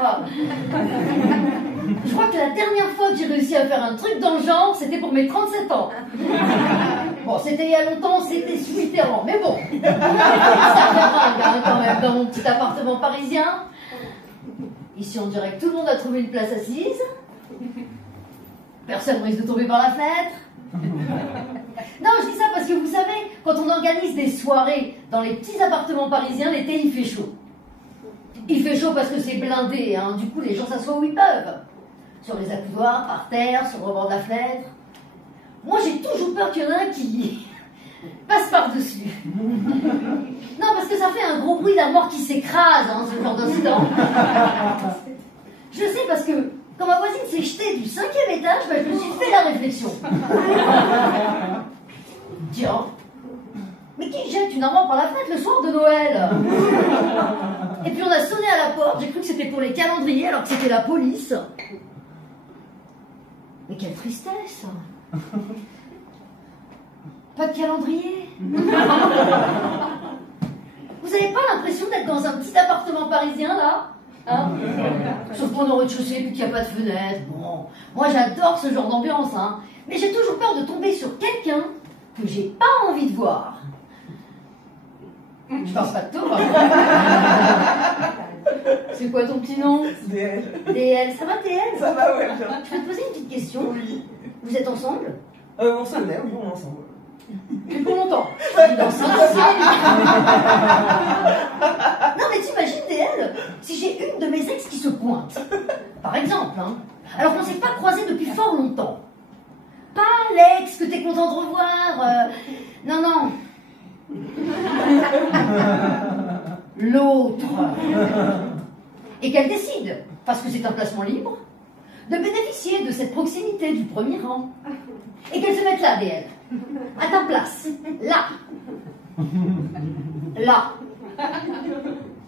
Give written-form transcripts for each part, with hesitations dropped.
voir. Je crois que la dernière fois que j'ai réussi à faire un truc dans le genre, c'était pour mes 37 ans. Bon, c'était il y a longtemps, c'était sous Mitterrand, mais bon. Ça fait dingue, quand même, dans mon petit appartement parisien. Ici, on dirait que tout le monde a trouvé une place assise. Personne risque de tomber par la fenêtre. Non, je dis ça parce que vous savez, quand on organise des soirées dans les petits appartements parisiens, l'été, il fait chaud. Il fait chaud parce que c'est blindé, hein. Du coup, les gens s'assoient où ils peuvent. Sur les accoudoirs, par terre, sur le rebord de la fenêtre. Moi, j'ai toujours peur qu'il y en a un qui passe par-dessus. Non, parce que ça fait un gros bruit d'armoire qui s'écrase, hein, ce genre d'incident. Je sais parce que, quand ma voisine s'est jetée du 5e étage, ben, je me suis fait la réflexion. Tiens, mais qui jette une armoire par la fenêtre le soir de Noël? Et puis on a sonné à la porte, j'ai cru que c'était pour les calendriers alors que c'était la police. Mais quelle tristesse! Pas de calendrier? Vous avez pas l'impression d'être dans un petit appartement parisien là? Hein? Sauf qu'on est au rez-de-chaussée et qu'il n'y a pas de fenêtre. Bon, moi j'adore ce genre d'ambiance, hein. Mais j'ai toujours peur de tomber sur quelqu'un que j'ai pas envie de voir. Je pense pas de toi. C'est quoi ton petit nom? DL. DL, ça va DL? Ça va, ouais, bien. Je vais te poser une petite question. Oui. Vous êtes ensemble? On se connaît, oui, on est ensemble. Depuis pour longtemps. Dans 5 ans. Non mais t'imagines DL, si j'ai une de mes ex qui se pointe, par exemple, hein, alors qu'on ne s'est pas croisés depuis fort longtemps. Pas l'ex que t'es content de revoir. Non, non. L'autre. Et qu'elle décide, parce que c'est un placement libre, de bénéficier de cette proximité du premier rang. Et qu'elle se mette là, DL. À ta place. Là. Là.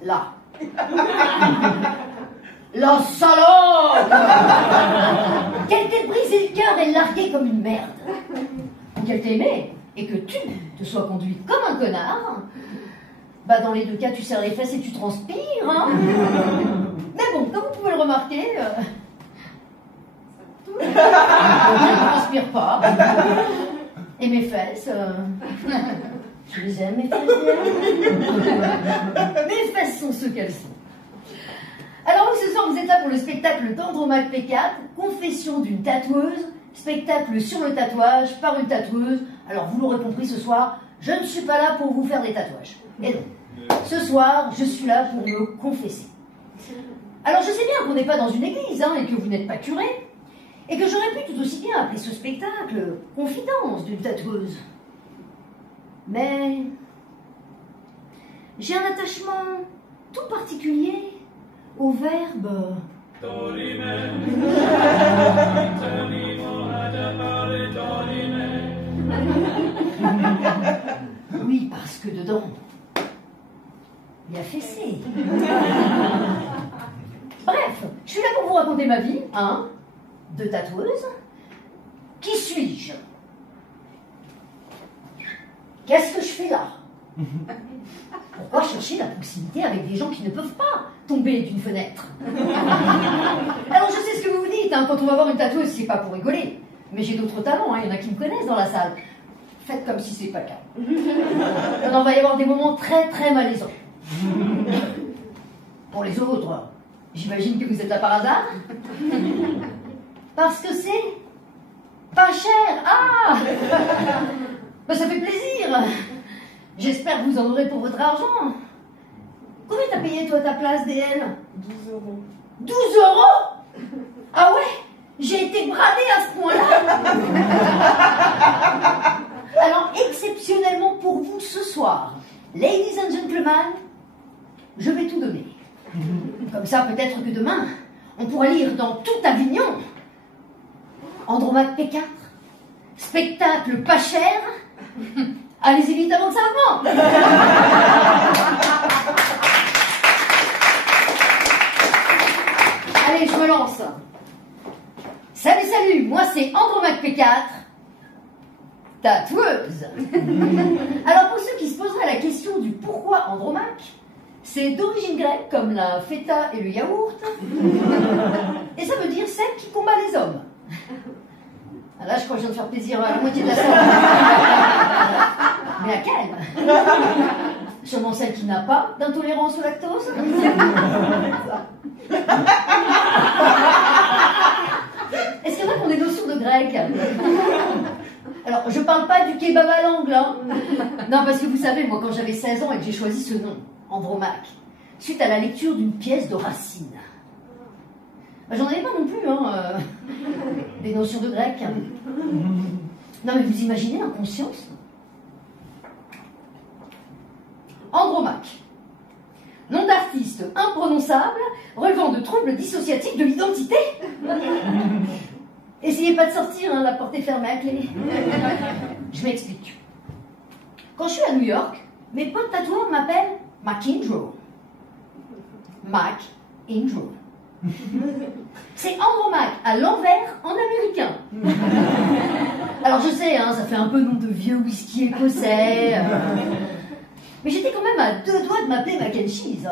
Là. La salope! Qu'elle t'ait brisé le cœur et largué comme une merde. Ou qu'elle t'aimait et que tu te sois conduit comme un connard. Bah dans les deux cas, tu serres les fesses et tu transpires, hein. Mais bon, comme vous pouvez le remarquer, je ne transpire pas. Et mes fesses, je les aime, mes fesses. Mes fesses sont ce qu'elles sont. Alors oui, ce soir, vous êtes là pour le spectacle d'Andromaque P4, Confession d'une tatoueuse, spectacle sur le tatouage par une tatoueuse. Alors vous l'aurez compris ce soir, je ne suis pas là pour vous faire des tatouages. Et non, ce soir, je suis là pour me confesser. Alors je sais bien qu'on n'est pas dans une église, hein, et que vous n'êtes pas curé, et que j'aurais pu tout aussi bien appeler ce spectacle Confidence d'une tatoueuse. Mais j'ai un attachement tout particulier au verbe oui, parce que dedans il y a fessé. Bref, je suis là pour vous raconter ma vie, hein, de tatoueuse. Qui suis-je? Qu'est-ce que je fais là? Pourquoi chercher la proximité avec des gens qui ne peuvent pas tomber d'une fenêtre? Alors je sais ce que vous vous dites, hein, quand on va voir une tatoueuse, c'est pas pour rigoler. Mais j'ai d'autres talents, hein, il y en a qui me connaissent dans la salle. Faites comme si c'est pas le cas. Il va y avoir des moments très très malaisants. Pour les autres, j'imagine que vous êtes là par hasard. Parce que c'est pas cher. Ah ben, ça fait plaisir. J'espère que vous en aurez pour votre argent. Combien t'as payé toi ta place, DL? 12 euros. 12 euros? Ah ouais? J'ai été bradée à ce point-là. Alors, exceptionnellement pour vous ce soir, ladies and gentlemen, je vais tout donner. Comme ça, peut-être que demain, on pourra lire dans tout Avignon Andromaque P4, spectacle pas cher. Allez-y vite avant que ça augmente. Allez, je me lance. Salut, salut, moi c'est Andromaque P4, tatoueuse. Alors pour ceux qui se poseraient la question du pourquoi Andromaque, C'est d'origine grecque, comme la feta et le yaourt. Et ça veut dire celle qui combat les hommes. Ah là, je crois que je viens de faire plaisir à la moitié de la salle. Mais à quelle? Sûrement celle qui n'a pas d'intolérance au lactose. Est-ce qu'il y en a qui ont des notions de grec? Alors, je parle pas du kebab à l'angle, hein. Non, parce que vous savez, moi, quand j'avais 16 ans et que j'ai choisi ce nom, Andromaque, suite à la lecture d'une pièce de Racine. Ben, j'en avais pas non plus, hein, des notions de grec. Non, mais vous imaginez l'inconscience? Andromaque. Nom d'artiste imprononçable, relevant de troubles dissociatifs de l'identité. Essayez pas de sortir, hein, la porte est fermée à clé. Je m'explique. Quand je suis à New York, mes potes tatoueurs m'appellent McIndro. McIndro. C'est Andromaque à l'envers en américain. Alors je sais, hein, ça fait un peu nom de vieux whisky écossais. Mais j'étais quand même à 2 doigts de m'appeler Mac and Cheese.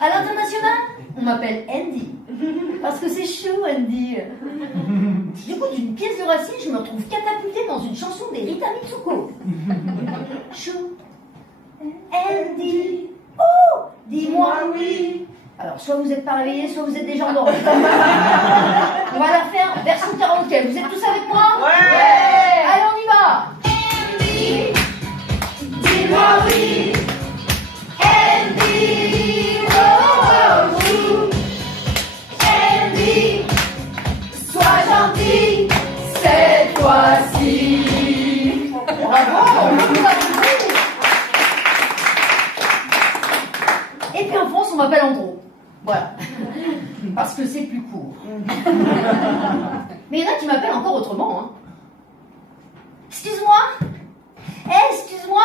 À l'international, on m'appelle Andy. Parce que c'est chou, Andy. Du coup, d'une pièce de Racine, je me retrouve catapultée dans une chanson des Rita Mitsuko. Chou, Andy, oh, dis-moi oui. Alors, soit vous êtes pas réveillés, soit vous êtes déjà endormis. On va la faire version karaoké. Vous êtes tous avec moi? Ouais. Allez, on y va. Andy, dis-moi oui. Andy, oh, oh, oh. Andy, sois gentil cette fois-ci. Bravo. Et puis en France, on m'appelle Andro. Voilà. Parce que c'est plus court. Mais il y en a qui m'appellent encore autrement. Hein. Excuse-moi. Excuse-moi.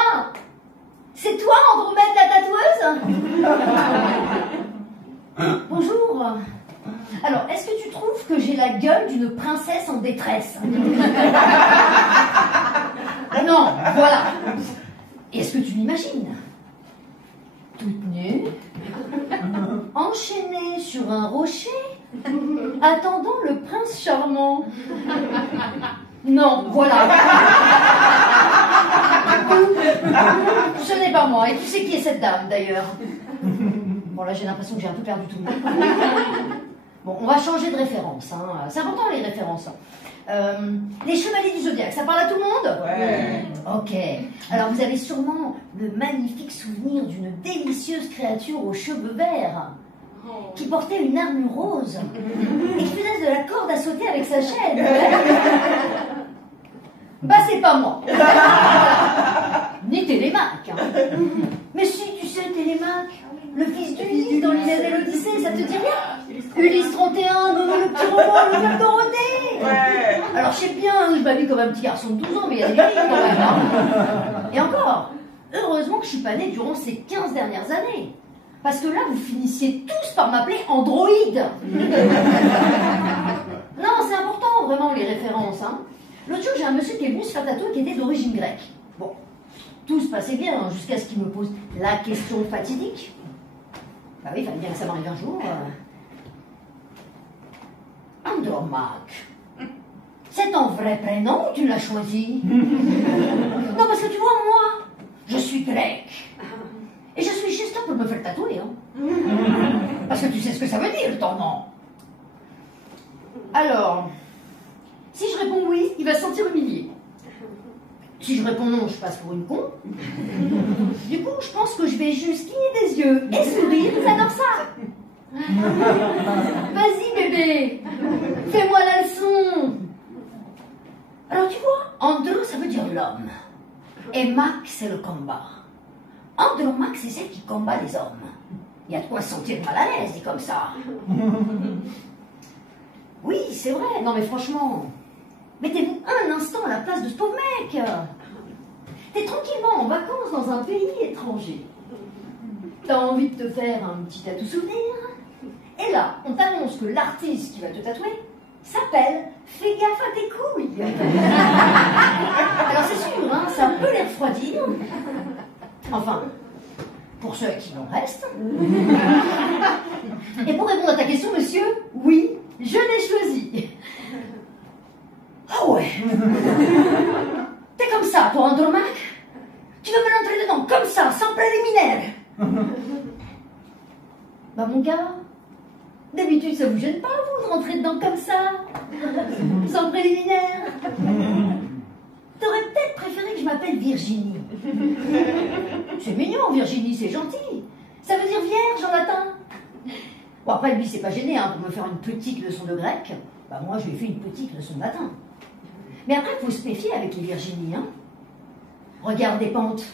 C'est toi, Andromède la tatoueuse? Bonjour. Alors, est-ce que tu trouves que j'ai la gueule d'une princesse en détresse? Non, voilà. Et est-ce que tu m'imagines? Toute nue, enchaînée sur un rocher, attendant le prince charmant. Non, voilà. Ce n'est pas moi. Et tu sais qui est cette dame, d'ailleurs? Bon, là, j'ai l'impression que j'ai un peu perdu tout le monde. Bon, on va changer de référence. Hein. C'est important, les références. Les chevaliers du zodiaque, ça parle à tout le monde? Ouais. Ok. Alors, vous avez sûrement le magnifique souvenir d'une délicieuse créature aux cheveux verts qui portait une armure rose et qui faisait de la corde à sauter avec sa chaîne. Bah, c'est pas moi. Ni Télémaque. Hein. Mais si, tu sais, Télémaque, le fils d'Ulysse dans l'Iliade et l'Odyssée, ça te dit rien? Ulysse 31, Nono le petit robot, le club Dorothée. Ouais. Alors, je sais bien, je m'habille comme un petit garçon de 12 ans, mais il y a des limites quand même. Hein. Et encore, heureusement que je suis pas née durant ces 15 dernières années. Parce que là, vous finissiez tous par m'appeler androïde. Non, c'est important, vraiment, les références. Hein. L'autre jour, j'ai un monsieur qui est venu se faire tatouer qui était d'origine grecque. Bon, tout se passait bien, hein, jusqu'à ce qu'il me pose la question fatidique. Bah oui, il fallait bien que ça m'arrive un jour. Andromaque. C'est ton vrai prénom ou tu l'as choisi? Non, parce que tu vois, moi, je suis grec. Et je suis juste là pour me faire tatouer. Hein. Parce que tu sais ce que ça veut dire, ton nom. Alors, si je réponds oui, il va se sentir humilié. Si je réponds non, je passe pour une con. Du coup, je pense que je vais juste cligner des yeux et sourire, j'adore ça. Vas-y, bébé, fais-moi la leçon. Alors, tu vois, Andro, ça veut dire l'homme. Et Mac, c'est le combat. Andromaque, c'est celle qui combat les hommes. Il y a de quoi se sentir mal à l'aise, dit comme ça. Oui, c'est vrai. Non, mais franchement, mettez-vous un instant à la place de ce pauvre mec. T'es tranquillement en vacances dans un pays étranger. T'as envie de te faire un petit tatou souvenir. Et là, on t'annonce que l'artiste qui va te tatouer s'appelle Fais gaffe à tes couilles. Alors c'est sûr, hein, ça peut les refroidir. Enfin, pour ceux à qui il en reste. Et pour répondre à ta question, monsieur, oui, je l'ai choisi. Ah ouais. T'es comme ça, toi, Andromaque? Tu veux me l'entrer dedans, comme ça, sans préliminaire? Bah, mon gars, d'habitude, ça vous gêne pas, vous, de rentrer dedans comme ça, sans préliminaire? T'aurais peut-être préféré que je m'appelle Virginie. C'est mignon, Virginie, c'est gentil. Ça veut dire vierge en latin. Bon, après, lui, c'est pas gêné, hein, pour me faire une petite leçon de grec. Bah, moi, je lui ai fait une petite leçon de latin. Mais après, il faut se méfier avec les Virginies, hein. Regarde Despentes.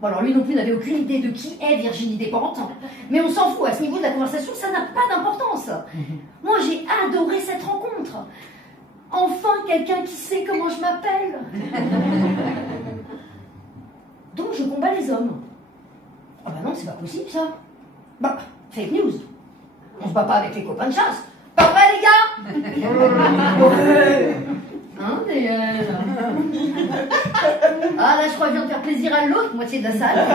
Bon, alors lui non plus n'avait aucune idée de qui est Virginie Despentes, mais on s'en fout, à ce niveau de la conversation, ça n'a pas d'importance. Moi, j'ai adoré cette rencontre. Enfin, quelqu'un qui sait comment je m'appelle. Donc, je combats les hommes. Ah bah non, c'est pas possible, ça. Bah, fake news. On se bat pas avec les copains de chasse. Pas vrai, les gars? Hein, DL? Ah, là, je crois que je viens de faire plaisir à l'autre moitié de la salle.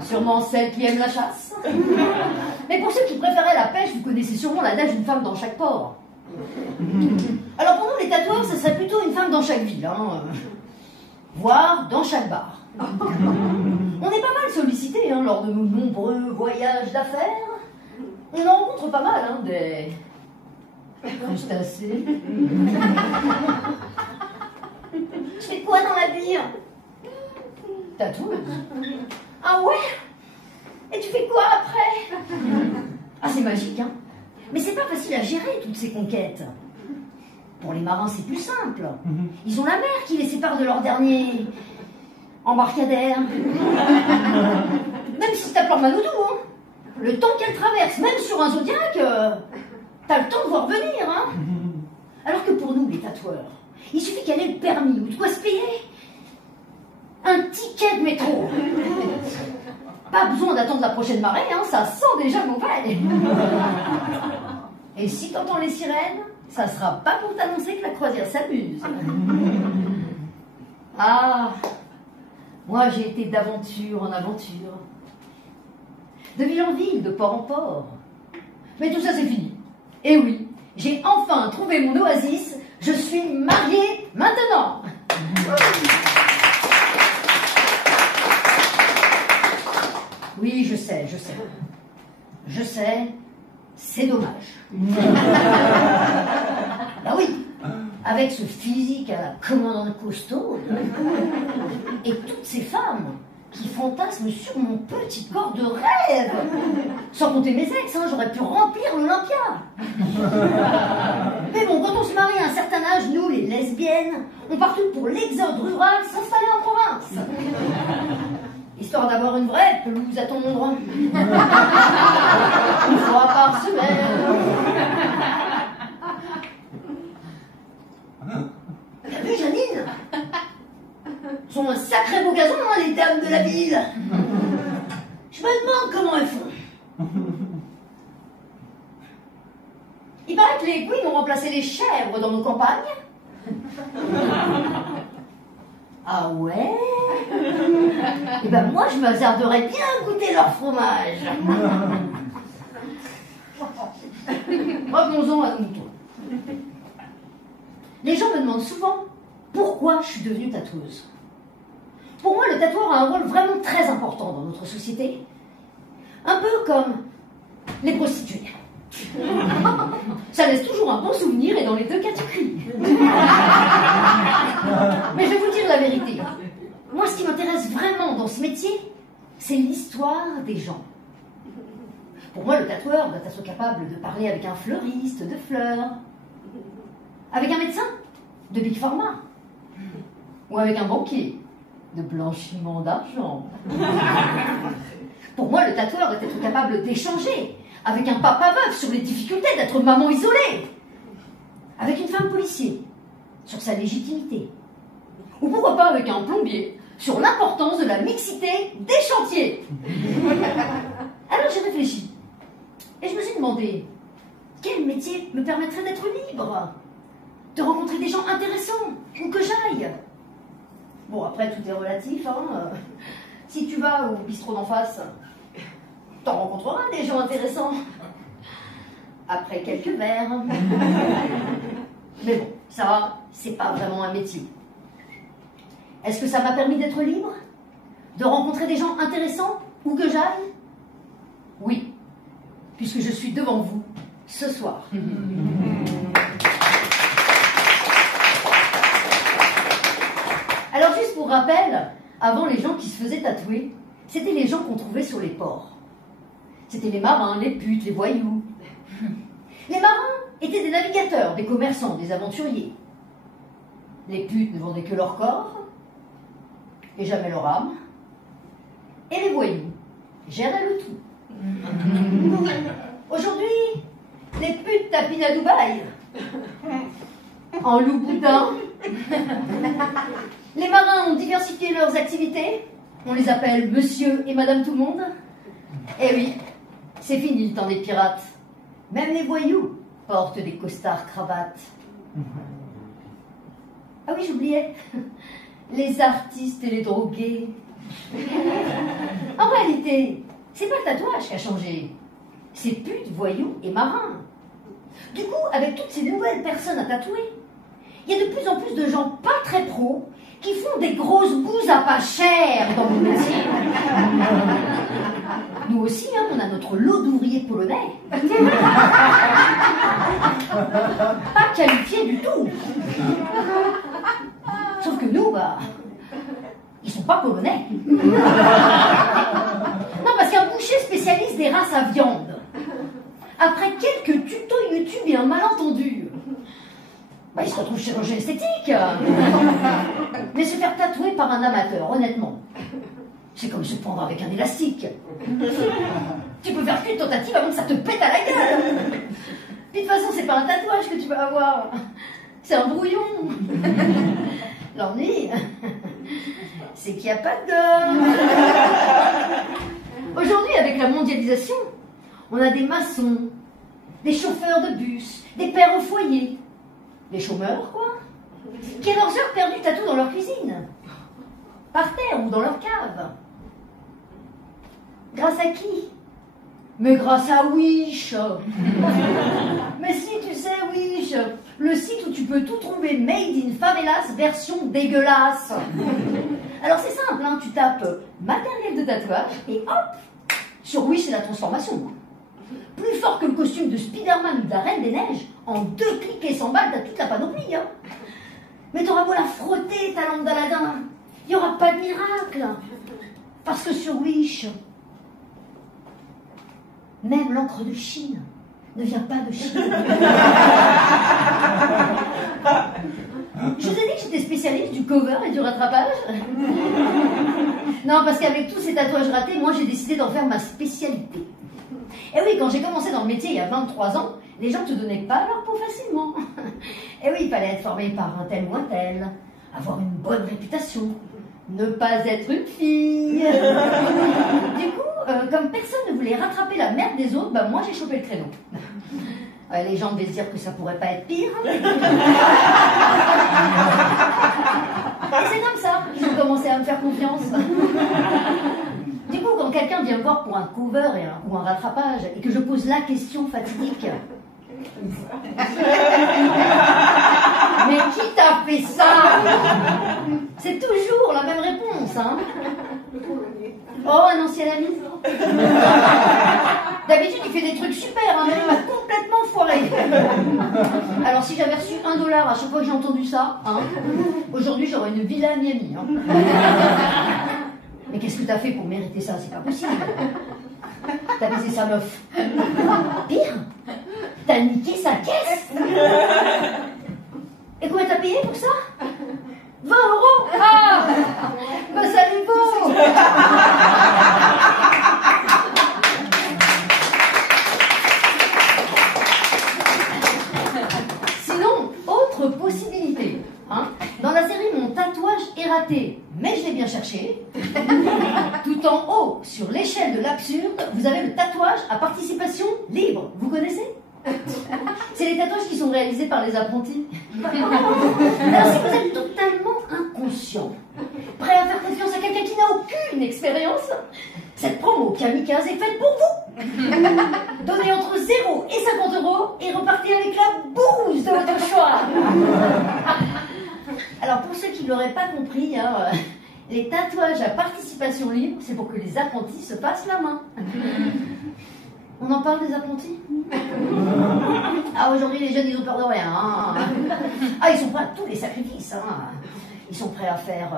Sûrement celle qui aime la chasse. Mais pour ceux qui préféraient la pêche, vous connaissez sûrement l'adage d'une femme dans chaque port. Alors pour nous, les tatoueurs, ça serait plutôt une femme dans chaque ville, hein. Voire dans chaque bar. On est pas mal sollicités, hein, lors de nos nombreux voyages d'affaires. On en rencontre pas mal, hein, des crustacés. Tu fais quoi dans la vie? Tatoueuse. Ah ouais? Et tu fais quoi après? Ah, c'est magique, hein. Mais c'est pas facile à gérer, toutes ces conquêtes. Pour les marins, c'est plus simple. Ils ont la mer qui les sépare de leur dernier embarcadère. Même si t'as leur Manoudou, hein. Le temps qu'elle traverse, même sur un zodiaque, t'as le temps de voir venir, hein. Alors que pour nous, les tatoueurs, il suffit qu'elle ait le permis ou de quoi se payer un ticket de métro. Pas besoin d'attendre la prochaine marée, hein, ça sent déjà mauvais. Et si t'entends les sirènes, ça sera pas pour t'annoncer que la croisière s'amuse. Ah, moi j'ai été d'aventure en aventure, de ville en ville, de port en port. Mais tout ça c'est fini. Et oui, j'ai enfin trouvé mon oasis, je suis mariée maintenant. Oui, je sais. Je sais, c'est dommage. Bah oui, avec ce physique à la commandante costaud, et toutes ces femmes qui fantasment sur mon petit corps de rêve. Sans compter mes ex, hein, j'aurais pu remplir l'Olympia. Mais bon, quand on se marie à un certain âge, nous, les lesbiennes, on part toutes pour l'exode rural, s'installer en province. Histoire d'avoir une vraie pelouse à ton endroit. Une fois par semaine. T'as vu, Janine? Sont un sacré beau gazon, hein, les dames de la ville. Je me demande comment elles font. Il paraît que les queens ont remplacé les chèvres dans nos campagnes. Ah ouais? Eh ben moi, je m'hasarderais bien à goûter leur fromage. Revenons-en à nos moutons. Les gens me demandent souvent pourquoi je suis devenue tatoueuse. Pour moi, le tatoueur a un rôle vraiment très important dans notre société. Un peu comme les prostituées. Ça laisse toujours un bon souvenir et dans les deux catégories. Mais je vais vous dire la vérité. Moi, ce qui m'intéresse vraiment dans ce métier, c'est l'histoire des gens. Pour moi, le tatoueur doit être capable de parler avec un fleuriste de fleurs, avec un médecin de Big Pharma, ou avec un banquier de blanchiment d'argent. Pour moi, le tatoueur doit être capable d'échanger avec un papa veuf sur les difficultés d'être maman isolée, avec une femme policier sur sa légitimité, ou pourquoi pas avec un plombier sur l'importance de la mixité des chantiers. Alors j'ai réfléchi et je me suis demandé quel métier me permettrait d'être libre, de rencontrer des gens intéressants où que j'aille. Bon, après tout est relatif, hein. si tu vas au bistrot d'en face, t'en rencontreras des gens intéressants. Après quelques verres. Mais bon, ça, c'est pas vraiment un métier. Est-ce que ça m'a permis d'être libre? De rencontrer des gens intéressants où que j'aille? Oui, puisque je suis devant vous ce soir. Alors juste pour rappel, avant les gens qui se faisaient tatouer, c'était les gens qu'on trouvait sur les ports. C'était les marins, les putes, les voyous. Les marins étaient des navigateurs, des commerçants, des aventuriers. Les putes ne vendaient que leur corps et jamais leur âme. Et les voyous géraient le tout. Aujourd'hui, les putes tapinent à Dubaï, en loup boudin. Les marins ont diversifié leurs activités. On les appelle monsieur et madame tout le monde. Eh oui, c'est fini le temps des pirates. Même les voyous portent des costards cravates. Ah oui, j'oubliais. Les artistes et les drogués. En réalité, c'est pas le tatouage qui a changé. C'est putes, voyous et marins. Du coup, avec toutes ces nouvelles personnes à tatouer, il y a de plus en plus de gens pas très pros qui font des grosses bouses à pas cher dans le métier. Nous aussi, hein, on a notre lot d'ouvriers polonais. Pas qualifiés du tout. Sauf que nous, bah, ils sont pas polonais. Non, parce qu'un boucher spécialiste des races à viande, après quelques tutos YouTube et un malentendu, bah, il se retrouve chirurgien esthétique. Mais se faire tatouer par un amateur, honnêtement, c'est comme se pendre avec un élastique. Tu peux faire qu'une tentative avant que ça te pète à la gueule. Puis de toute façon, c'est pas un tatouage que tu vas avoir. C'est un brouillon. L'ennui, c'est qu'il n'y a pas de gomme. Aujourd'hui, avec la mondialisation, on a des maçons, des chauffeurs de bus, des pères au foyer, des chômeurs, quoi, qui à leurs heures perdues tatouent dans leur cuisine, par terre ou dans leur cave. Grâce à qui? Mais grâce à Wish. Mais si tu sais, Wish, le site où tu peux tout trouver made in favelas version dégueulasse. Alors c'est simple, hein, tu tapes matériel de tatouage et hop, sur Wish c'est la transformation. Plus fort que le costume de Spider-Man ou de la Reine des Neiges, en 2 clics et 100 balles, t'as toute la panoplie. Hein. Mais t'auras beau la frotter, ta lampe d'Aladin, il n'y aura pas de miracle. Parce que sur Wish, même l'encre de Chine ne vient pas de Chine. Je vous ai dit que j'étais spécialiste du cover et du rattrapage. Non, parce qu'avec tous ces tatouages ratés, moi j'ai décidé d'en faire ma spécialité. Et oui, quand j'ai commencé dans le métier il y a 23 ans, les gens ne te donnaient pas leur peau facilement. Et oui, il fallait être formé par un tel ou un tel, avoir une bonne réputation, ne pas être une fille. Du coup, comme personne ne voulait rattraper la merde des autres, bah moi j'ai chopé le créneau. Les gens devaient se dire que ça pourrait pas être pire. C'est comme ça qu'ils ont commencé à me faire confiance. Du coup, quand quelqu'un vient me voir pour un cover ou un rattrapage et que je pose la question fatidique, mais qui t'a fait ça? C'est toujours la même réponse, hein? Oh, un ancien ami. D'habitude, il fait des trucs super, hein, mais il m'a complètement foiré. Alors, si j'avais reçu $1 à chaque fois que j'ai entendu ça, hein, aujourd'hui, j'aurais une villa à Miami. Hein. Mais qu'est-ce que t'as fait pour mériter ça? C'est pas possible. T'as baisé sa meuf. Pire, t'as niqué sa caisse. Et combien t'as payé pour ça? 20 €. Ah, bah ça lui vaut. Sinon, autre possibilité. Hein, dans la série Mon tatouage est raté, mais je l'ai bien cherché. Tout en haut, sur l'échelle de l'absurde, vous avez le tatouage à participation libre. Vous connaissez? C'est les tatouages qui sont réalisés par les apprentis. Alors si vous êtes totalement inconscient inconscient, prêt à faire confiance à quelqu'un qui n'a aucune expérience. Cette promo kamikaze est faite pour vous. Donnez entre 0 et 50 € et repartez avec la bouse de votre choix. Alors pour ceux qui ne l'auraient pas compris, hein, les tatouages à participation libre, c'est pour que les apprentis se passent la main. On en parle des apprentis? Ah, aujourd'hui, les jeunes, ils ont peur de rien. Hein. Ah, ils sont prêts à tous les sacrifices. Hein. Ils sont prêts à faire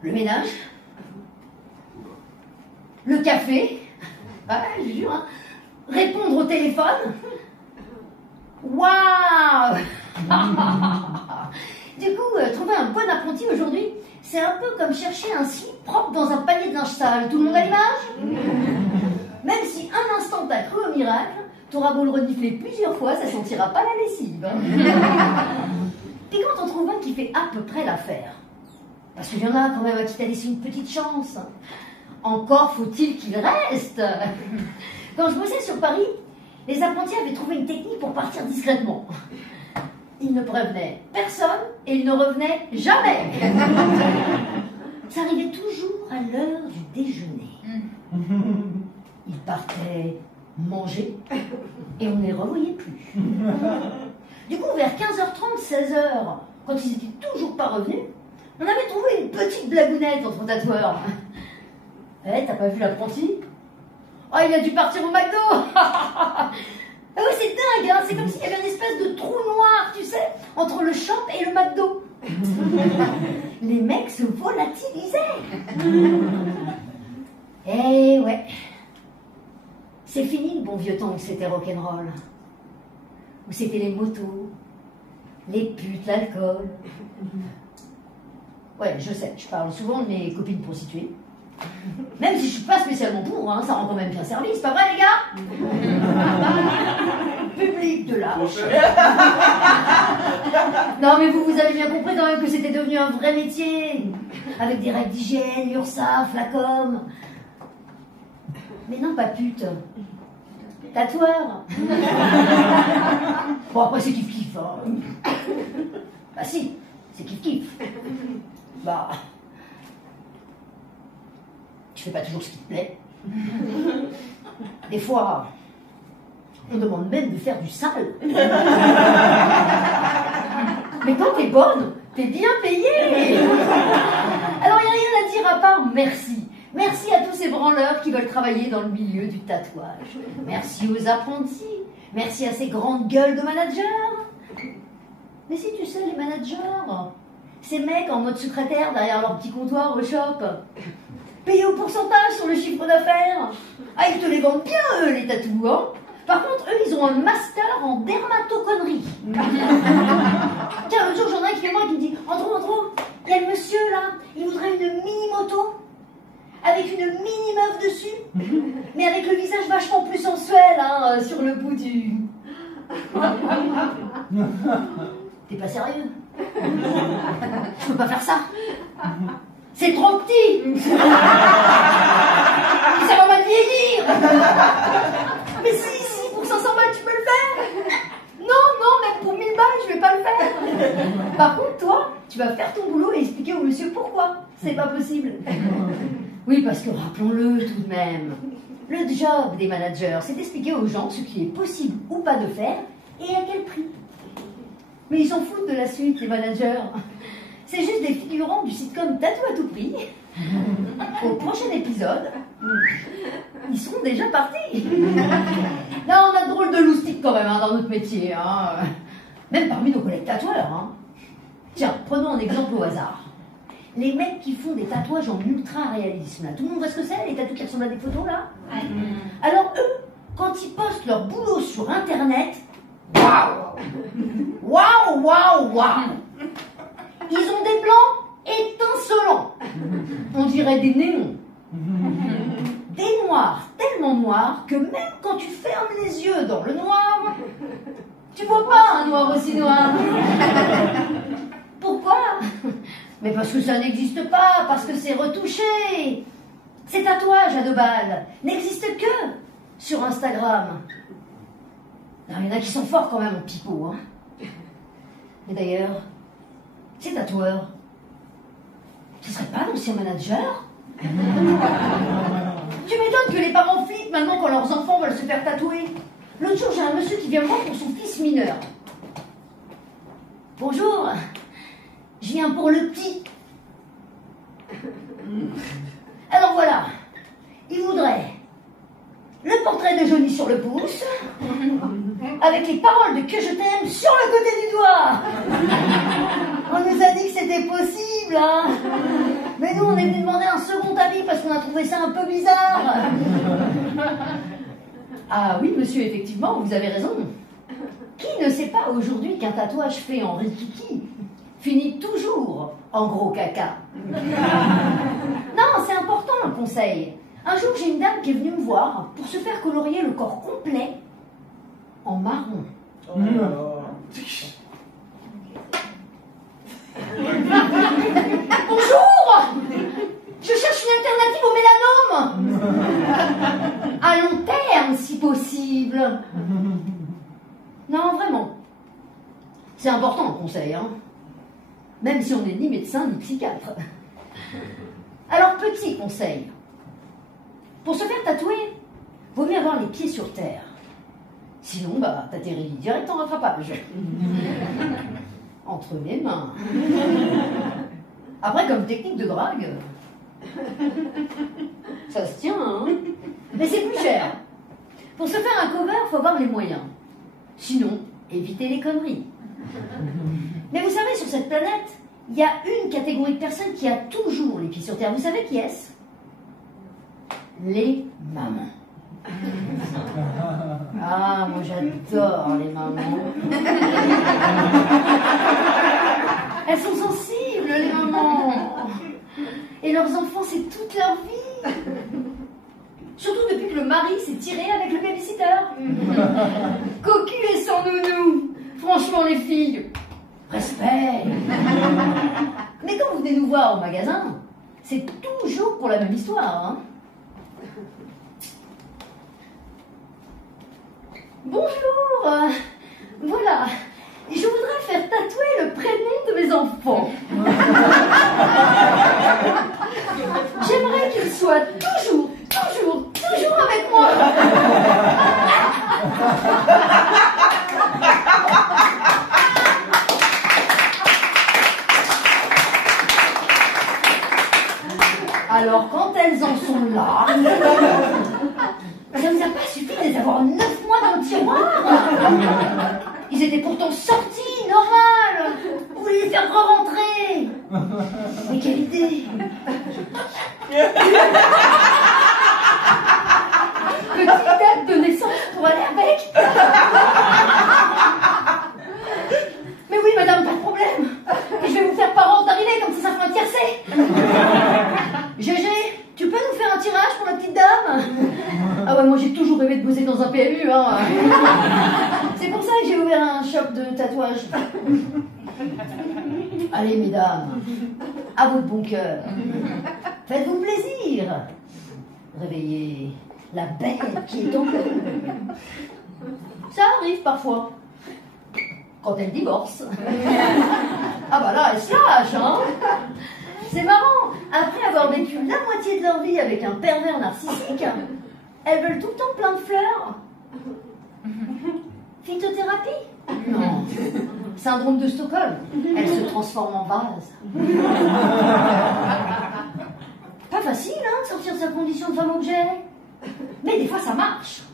le ménage, le café, ah, je jure, hein. Répondre au téléphone. Waouh. Du coup, trouver un bon apprenti aujourd'hui, c'est un peu comme chercher un slip propre dans un panier de linge sale. Tout le monde a l'image? Même si un instant t'as cru au miracle, t'auras beau le renifler plusieurs fois, ça sentira pas la lessive. Puis quand on trouve un qui fait à peu près l'affaire, parce qu'il y en a quand même à qui t'as laissé une petite chance, encore faut-il qu'il reste. Quand je bossais sur Paris, les apprentis avaient trouvé une technique pour partir discrètement. Ils ne prévenaient personne et ils ne revenaient jamais. Ça arrivait toujours à l'heure du déjeuner. Ils partaient manger et on ne les revoyait plus. Du coup, vers 15h30, 16h, quand ils n'étaient toujours pas revenus, on avait trouvé une petite blagounette entre tatoueurs. Eh, t'as pas vu l'apprenti? Oh, il a dû partir au McDo. Ah oui, c'est dingue, hein. C'est comme s'il y avait une espèce de trou noir, tu sais, entre le shop et le McDo. Les mecs se volatilisaient. Eh ouais. C'est fini le bon vieux temps où c'était rock'n'roll. Où c'était les motos, les putes, l'alcool. Ouais, je sais, je parle souvent de mes copines prostituées. Même si je suis pas spécialement pour, hein, ça rend quand même bien service, pas vrai les gars? Public de lâche. Non mais vous avez bien compris quand même que c'était devenu un vrai métier. Avec des règles d'hygiène, l'URSSAF, la com. Mais non, pas pute. Tatoueur. Bon, après, c'est kiff-kiff. Hein. Bah si, c'est kiff-kiff. Bah... Tu fais pas toujours ce qui te plaît. Des fois, on demande même de faire du sale. Mais quand t'es bonne, t'es bien payée. Alors, il n'y a rien à dire à part merci. Merci à tous ces branleurs qui veulent travailler dans le milieu du tatouage. Merci aux apprentis. Merci à ces grandes gueules de managers. Mais si tu sais, les managers, ces mecs en mode secrétaire derrière leur petit comptoir au shop, payés au pourcentage sur le chiffre d'affaires. Ah, ils te les vendent bien, eux, les tatous, hein. Par contre, eux, ils ont un master en dermatoconnerie. Tiens, l'autre jour, j'en ai un qui vient moi qui me dit, Andrew, il y a le monsieur, là, il voudrait une mini-moto avec une mini-meuf dessus, mais avec le visage vachement plus sensuel, hein, sur le bout du... T'es pas sérieux? Je peux pas faire ça. C'est trop petit. Ça va mal vieillir. Mais si, pour 500 balles, tu peux le faire. Non, même pour 1000 balles, je vais pas le faire. Par contre, toi, tu vas faire ton boulot et expliquer au monsieur pourquoi c'est pas possible. Oui, parce que rappelons-le tout de même, le job des managers, c'est d'expliquer aux gens ce qui est possible ou pas de faire et à quel prix. Mais ils s'en foutent de la suite, les managers. C'est juste des figurants du sitcom Tatou à tout prix. Au prochain épisode, ils seront déjà partis. Là, on a de drôles de loustiques quand même hein, dans notre métier. Hein. Même parmi nos collègues tatoueurs. Hein. Tiens, prenons un exemple au hasard. Les mecs qui font des tatouages en ultra-réalisme. Tout le monde voit ce que c'est, les tatous qui ressemblent à des photos, là? Ouais. Alors eux, quand ils postent leur boulot sur Internet, waouh! Waouh, waouh, waouh! Ils ont des plans étincelants. On dirait des néons. Des noirs, tellement noirs que même quand tu fermes les yeux dans le noir, tu vois pas un noir aussi noir. Pourquoi? Mais parce que ça n'existe pas, parce que c'est retouché. Ces tatouages à 2 balles n'existent que sur Instagram. Il y en a qui sont forts quand même en pipeau. Hein. Et d'ailleurs, ces tatoueurs, Ce serait pas l'ancien manager? Tu m'étonnes que les parents flippent maintenant quand leurs enfants veulent se faire tatouer. L'autre jour, j'ai un monsieur qui vient me voir pour son fils mineur. Bonjour, je viens pour le petit. Alors voilà, il voudrait le portrait de Johnny sur le pouce, avec les paroles de Que je t'aime sur le côté du doigt. On nous a dit que c'était possible, hein. Mais nous, on est venu demander un second avis parce qu'on a trouvé ça un peu bizarre. Ah oui, monsieur, effectivement, vous avez raison. Qui ne sait pas aujourd'hui qu'un tatouage fait en rikiki finit toujours en gros caca? Non, c'est important un conseil. Un jour, j'ai une dame qui est venue me voir pour se faire colorier le corps complet en marron. Oh là là. Bonjour! Je cherche une alternative au mélanome. À long terme, si possible. Non, vraiment. C'est important le conseil, hein. Même si on n'est ni médecin ni psychiatre. Alors, petit conseil. Pour se faire tatouer, vaut mieux avoir les pieds sur terre. Sinon, bah, t'atterris direct en rattrapage. Entre mes mains. Après, comme technique de drague, ça se tient, hein. Mais c'est plus cher. Pour se faire un cover, faut avoir les moyens. Sinon, évitez les conneries. Mais vous savez, sur cette planète, il y a une catégorie de personnes qui a toujours les pieds sur terre. Vous savez qui est-ce? Les mamans. Ah, moi j'adore les mamans. Elles sont sensibles, les mamans. Et leurs enfants, c'est toute leur vie. Surtout depuis que le mari s'est tiré avec le babysitter. Cocu et sans nounou. Franchement, les filles, respect. Mais quand vous venez nous voir au magasin, c'est toujours pour la même histoire, hein. Bonjour, voilà, je voudrais faire tatouer le prénom de mes enfants. J'aimerais qu'ils soient toujours avec moi. Alors quand elles en sont là, ça ne nous a pas suffi de les avoir 9 mois dans le tiroir. Ils étaient pourtant sortis, normal. Vous voulez les faire re-rentrer. Mais quelle idée. Petite date de naissance pour aller avec. Mais oui, madame, pas de problème. Et je vais vous faire parents d'arrivée, comme ça fera un tiercé. Gégé, tu peux nous faire un tirage pour la petite dame? Ah ouais, moi j'ai toujours rêvé de bosser dans un PMU, hein. C'est pour ça que j'ai ouvert un shop de tatouage. Allez, mesdames, à votre bon cœur. Faites-vous plaisir. Réveillez la bête qui est en vous. Ça arrive parfois. Quand elle divorce. Ah bah là, elle se lâche, hein. C'est marrant, après avoir vécu la moitié de leur vie avec un pervers narcissique, elles veulent tout le temps plein de fleurs. Phytothérapie? Non. Syndrome de Stockholm. Elles se transforment en vase. Pas facile, hein, de sortir de sa condition de femme-objet. Mais des fois, ça marche.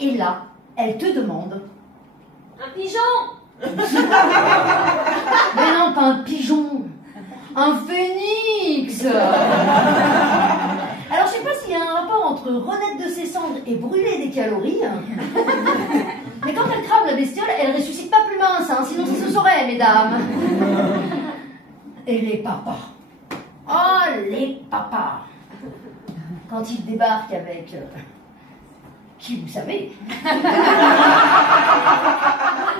Et là, elles te demandent un pigeon. Mais non, pas un pigeon. Un phénix. Alors, je sais pas s'il y a un rapport entre renaître de ses cendres et brûler des calories. Mais quand elle crame la bestiole, elle ressuscite pas plus mince, hein, sinon ça se saurait, mesdames. Et les papas. Oh, les papas. Quand ils débarquent avec... qui, vous savez.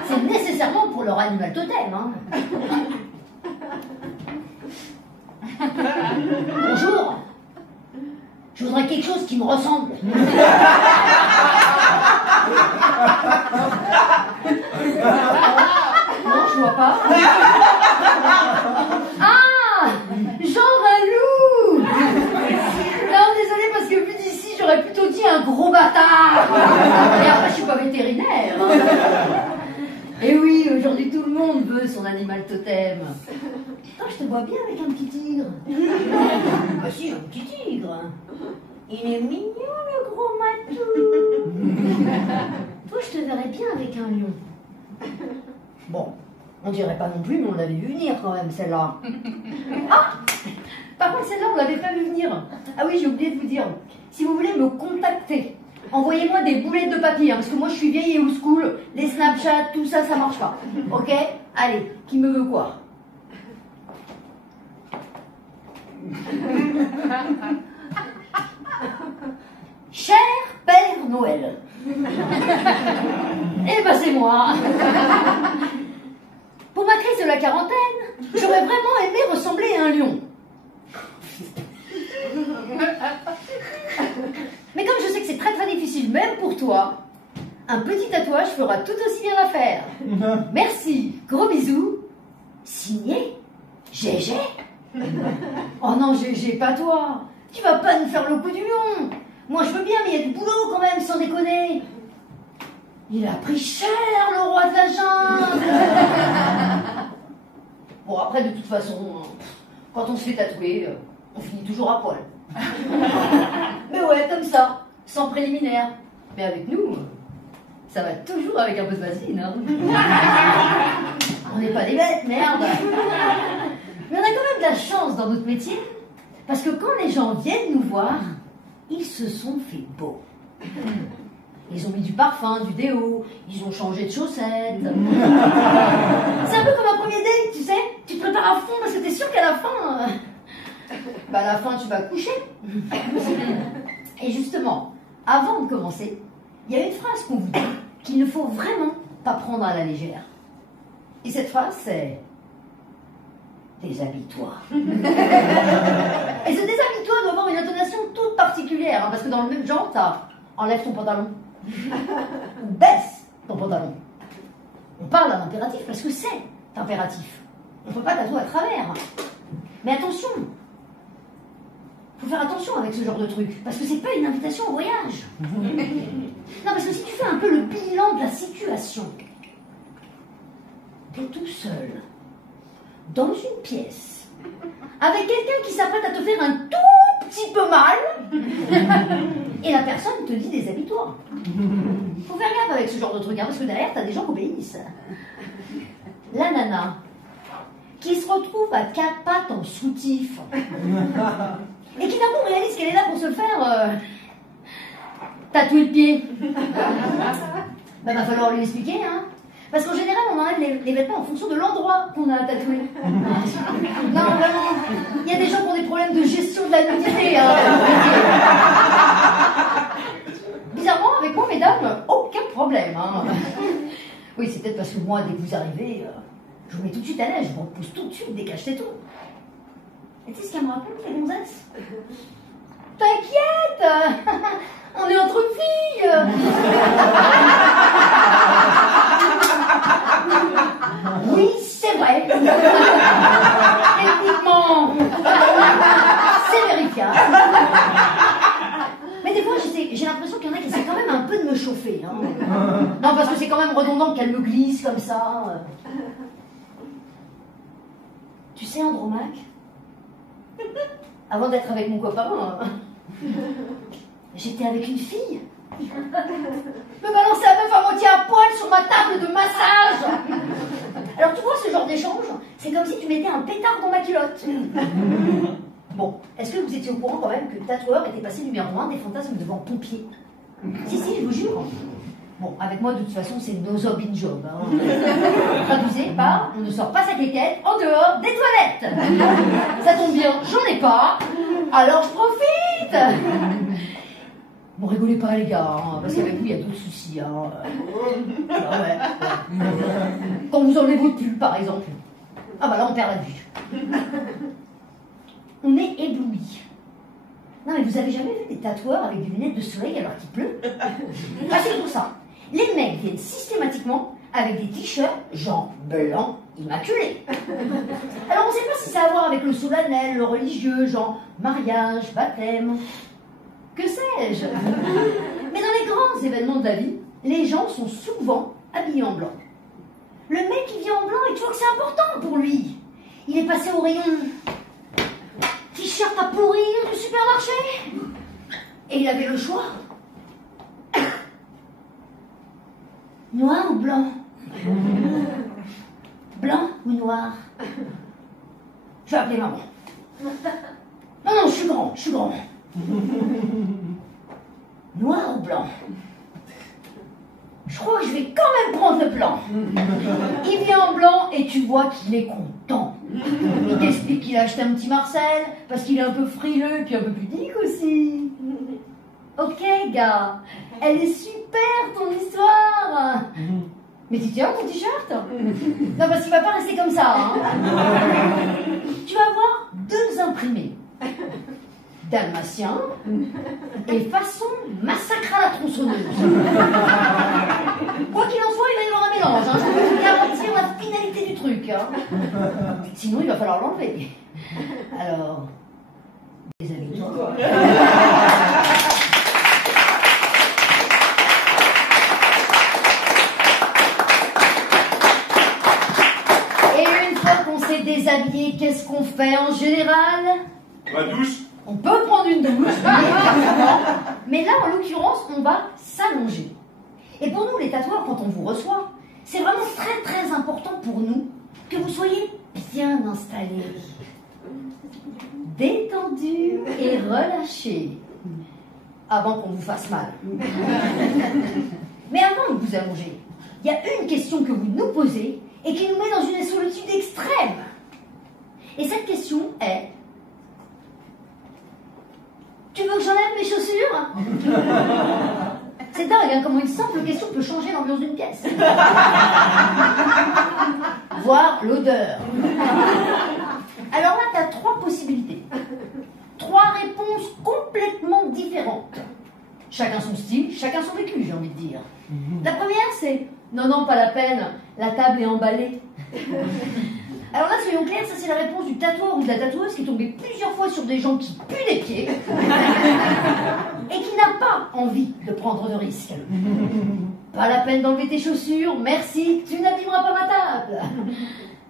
C'est nécessairement pour leur animal totem, hein. Bonjour. Je voudrais quelque chose qui me ressemble. Non, je vois pas. Ah, genre un loup. un gros bâtard. Et après, je suis pas vétérinaire. Et oui, aujourd'hui, tout le monde veut son animal totem. Toi, je te vois bien avec un petit tigre. Bah si, un petit tigre. Il est mignon, le gros matou. Toi, je te verrais bien avec un lion. Bon, on dirait pas non plus, mais on l'avait vu venir quand même, celle-là. Ah! Par contre, celle-là, on l'avait pas vu venir. Ah oui, j'ai oublié de vous dire. Si vous voulez me contacter, envoyez-moi des boulettes de papier, hein, parce que moi, je suis vieille et old school. Les Snapchat, tout ça, ça marche pas. Ok? Allez, qui me veut quoi? Cher Père Noël. Eh ben, c'est moi. Pour ma crise de la quarantaine, j'aurais vraiment aimé ressembler à un lion. Mais comme je sais que c'est très très difficile, même pour toi, un petit tatouage fera tout aussi bien l'affaire. Merci, gros bisous. Signé GG. Oh non, GG, pas toi. Tu vas pas nous faire le coup du lion. Moi je veux bien, mais il y a du boulot quand même, sans déconner. Il a pris cher, le roi de la jungle. Bon, après, de toute façon, quand on se fait tatouer, on finit toujours à poil. Mais ouais, comme ça, sans préliminaire. Mais avec nous, ça va toujours avec un peu de vaseline. Hein. On n'est pas des bêtes, merde. Mais on a quand même de la chance dans notre métier, parce que quand les gens viennent nous voir, ils se sont fait beaux. Ils ont mis du parfum, du déo, ils ont changé de chaussettes. C'est un peu comme un premier date, tu sais. Tu te prépares à fond parce que t'es sûr qu'à la fin... bah à la fin, tu vas coucher. Et justement, avant de commencer, il y a une phrase qu'on vous dit qu'il ne faut vraiment pas prendre à la légère. Et cette phrase, c'est... Déshabille-toi. Et ce déshabille-toi doit avoir une intonation toute particulière, hein, parce que dans le même genre, t'as enlève ton pantalon. Ou baisse ton pantalon. On parle d'un impératif parce que c'est impératif. On ne peut pas tatouer à travers. Mais attention, il faut faire attention avec ce genre de truc, parce que c'est pas une invitation au voyage. Non, parce que si tu fais un peu le bilan de la situation, t'es tout seul, dans une pièce, avec quelqu'un qui s'apprête à te faire un tout petit peu mal, et la personne te dit déshabille-toi. Faut faire gaffe avec ce genre de truc, hein, parce que derrière, t'as des gens qui obéissent. La nana, qui se retrouve à 4 pattes en soutif, et qui d'un coup réalise qu'elle est là pour se faire tatouer le pied. Ben, va falloir lui expliquer, hein. Parce qu'en général, on enlève les vêtements en fonction de l'endroit qu'on a tatoué. Non, vraiment, il y a des gens qui ont des problèmes de gestion de la nudité. Hein. Bizarrement, avec moi, mesdames, aucun problème. Hein. Oui, c'est peut-être parce que moi, dès que vous arrivez, je vous mets tout de suite à l'aise, je vous repousse tout de suite dès qu'acheter tout. Et tu sais ce qu'elle me rappelle, les gonzesses? T'inquiète, on est entre filles. Oui, c'est vrai. Techniquement, c'est vérifiable. Mais des fois, j'ai l'impression qu'il y en a qui essaient quand même un peu de me chauffer. Hein. Non, parce que c'est quand même redondant qu'elle me glisse comme ça. Tu sais, Andromaque, avant d'être avec mon copain, j'étais avec une fille. Me balancer la meuf à moitié à poil sur ma table de massage. Alors tu vois, ce genre d'échange, c'est comme si tu mettais un pétard dans ma culotte. Bon, est-ce que vous étiez au courant quand même que le tatoueur était passé numéro 1 des fantasmes devant pompier? Si, je vous jure. Bon, avec moi, de toute façon, c'est no job in job. Hein. Traduisez par, on ne sort pas sa quéquette en dehors des toilettes. Ça tombe bien, j'en ai pas, alors je profite. Bon, rigolez pas les gars, hein, parce qu'avec vous, il y a d'autres soucis. Hein. Ah ouais. Quand vous enlevez votre pull, par exemple. Ah bah là, on perd la vue. On est ébloui. Non mais vous avez jamais vu des tatoueurs avec des lunettes de soleil alors qu'il pleut? Ah c'est pour ça. Les mecs viennent systématiquement avec des t-shirts genre blanc immaculé. Alors on sait pas si ça a à voir avec le solennel, le religieux, genre mariage, baptême. que sais-je. Mais dans les grands événements de la vie, les gens sont souvent habillés en blanc. Le mec qui vient en blanc, et tu vois que c'est important pour lui. Il est passé au rayon t-shirt à pourrir du supermarché. Et il avait le choix. Noir ou blanc? Blanc ou noir? Je vais appeler maman. Non, non, je suis grand, je suis grand. Noir ou blanc? Je crois que je vais quand même prendre le blanc. Il vient en blanc et tu vois qu'il est content. Il t'explique qu'il a acheté un petit Marcel parce qu'il est un peu frileux et puis un peu pudique aussi. Ok, gars, elle est super ton histoire. Mais tu tiens ton t-shirt? Non, parce qu'il va pas rester comme ça. Hein. Tu vas avoir 2 imprimés. Dalmatien et façon massacre à la tronçonneuse. Quoi qu'il en soit, il va y avoir un mélange. Hein. Je peux vous garantir la finalité du truc. Hein. Sinon, il va falloir l'enlever. Alors, déshabille-toi. Et une fois qu'on s'est déshabillé, qu'est-ce qu'on fait en général? La douche. On peut prendre une douche, mais là, en l'occurrence, on va s'allonger. Et pour nous, les tatoueurs, quand on vous reçoit, c'est vraiment très très important pour nous que vous soyez bien installés, détendus et relâchés, avant qu'on vous fasse mal. Mais avant de vous allonger, il y a une question que vous nous posez et qui nous met dans une solitude extrême. Et cette question est: tu veux que j'enlève mes chaussures? C'est dingue, hein, comment une simple question peut changer l'ambiance d'une pièce. Voir l'odeur. Alors là, tu as 3 possibilités. 3 réponses complètement différentes. Chacun son style, chacun son vécu, j'ai envie de dire. La première, c'est: non, non, pas la peine, la table est emballée. Alors là, soyons clairs, ça c'est la réponse du tatoueur ou de la tatoueuse qui est tombé plusieurs fois sur des gens qui puent des pieds et qui n'a pas envie de prendre de risques. Pas la peine d'enlever tes chaussures, merci, tu n'abîmeras pas ma table.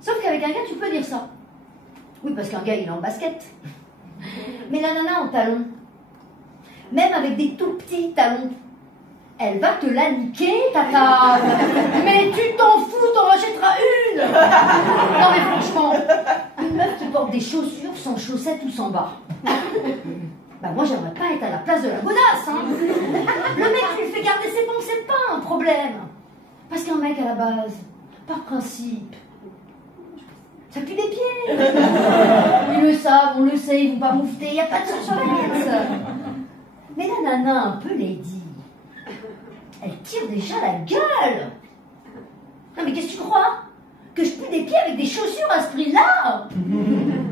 Sauf qu'avec un gars, tu peux dire ça. Oui, parce qu'un gars, il est en basket. Mais la nana en talons, même avec des tout petits talons, elle va te la niquer, ta table. Mais tu t'en fous, t'en rachèteras une. Non mais franchement, une meuf qui porte des chaussures sans chaussettes ou sans bas. Bah moi j'aimerais pas être à la place de la godasse. Hein. Le mec qui lui fait garder ses pompes, c'est pas un problème. Parce qu'un mec à la base, par principe, ça pue des pieds. Ils le savent, on le sait, ils vont pas moufter, il n'y a pas de suspense. Mais la nana un peu lady, elle tire déjà la gueule. Non mais qu'est-ce que tu crois? Que je pue des pieds avec des chaussures à ce prix-là?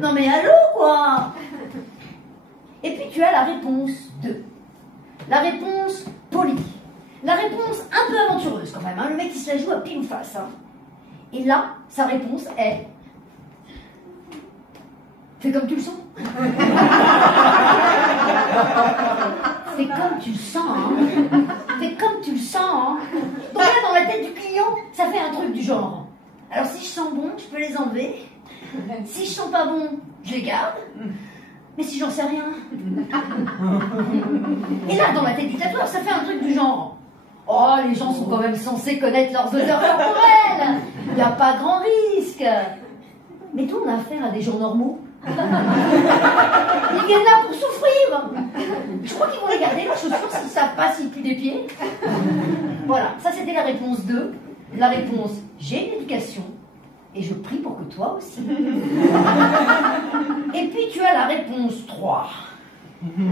Non mais allô quoi? Et puis tu as la réponse 2. La réponse polie. La réponse un peu aventureuse quand même. Hein. Le mec qui se la joue à pile ou face. Hein. Et là, sa réponse est: fais comme tu le sens. Fais comme tu le sens. Hein. Fais comme tu le sens. Hein. Donc là, dans la tête du client, ça fait un truc du genre: alors si je sens bon, je peux les enlever. Si je sens pas bon, je les garde. Mais si j'en sais rien. Et là, dans la tête du tatoueur, ça fait un truc du genre: oh, les gens sont quand même censés connaître leurs odeurs corporelles. Il n'y a pas grand risque. Mais toi, on a affaire à des gens normaux. Ils viennent là pour souffrir. Je crois qu'ils vont les garder, leurs chaussures, s'ils ne savent pas s'ils puent des pieds. Voilà, ça c'était la réponse 2. La réponse: j'ai une éducation et je prie pour que toi aussi. Et puis tu as la réponse 3.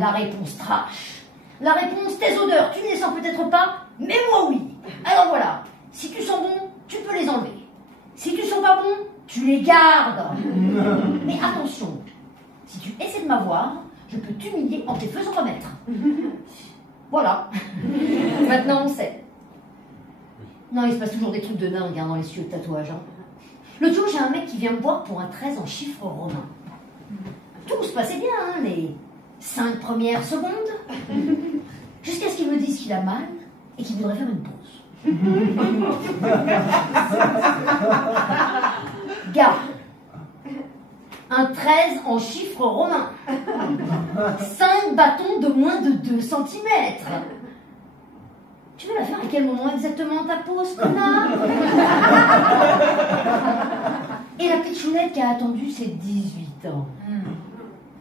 La réponse trash. La réponse: tes odeurs, tu ne les sens peut-être pas, mais moi oui. Alors voilà, si tu sens bon, tu peux les enlever. Si tu sens pas bon, tu les gardes. Mais attention, si tu essaies de m'avoir, je peux t'humilier en te faisant remettre. Voilà. Maintenant on sait. Non, il se passe toujours des trucs de dingue hein, dans les studios de tatouage. Hein. L'autre jour, j'ai un mec qui vient me voir pour un 13 en chiffres romains. Tout se passait bien, hein, les 5 premières secondes, jusqu'à ce qu'il me dise qu'il a mal et qu'il voudrait faire une pause. Gars, un 13 en chiffres romains, 5 bâtons de moins de 2 cm. Tu veux la faire à quel moment exactement ta pause, connard? Et la petite chounette qui a attendu ses 18 ans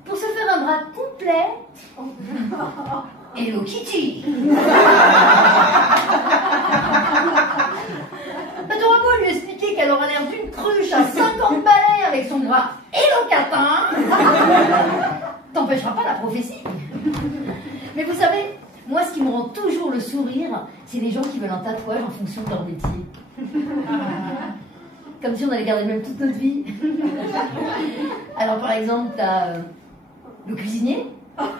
pour se faire un bras complet. Hello Kitty. Bah, t'auras beau lui expliquer qu'elle aura l'air d'une cruche à 50 balais avec son bras Hello Catin, t'empêchera pas la prophétie. Mais vous savez, moi ce qui me rend toujours le sourire, c'est les gens qui veulent un tatouage en fonction de leur métier. Comme si on allait garder le même toute notre vie. Alors par exemple, t'as le cuisinier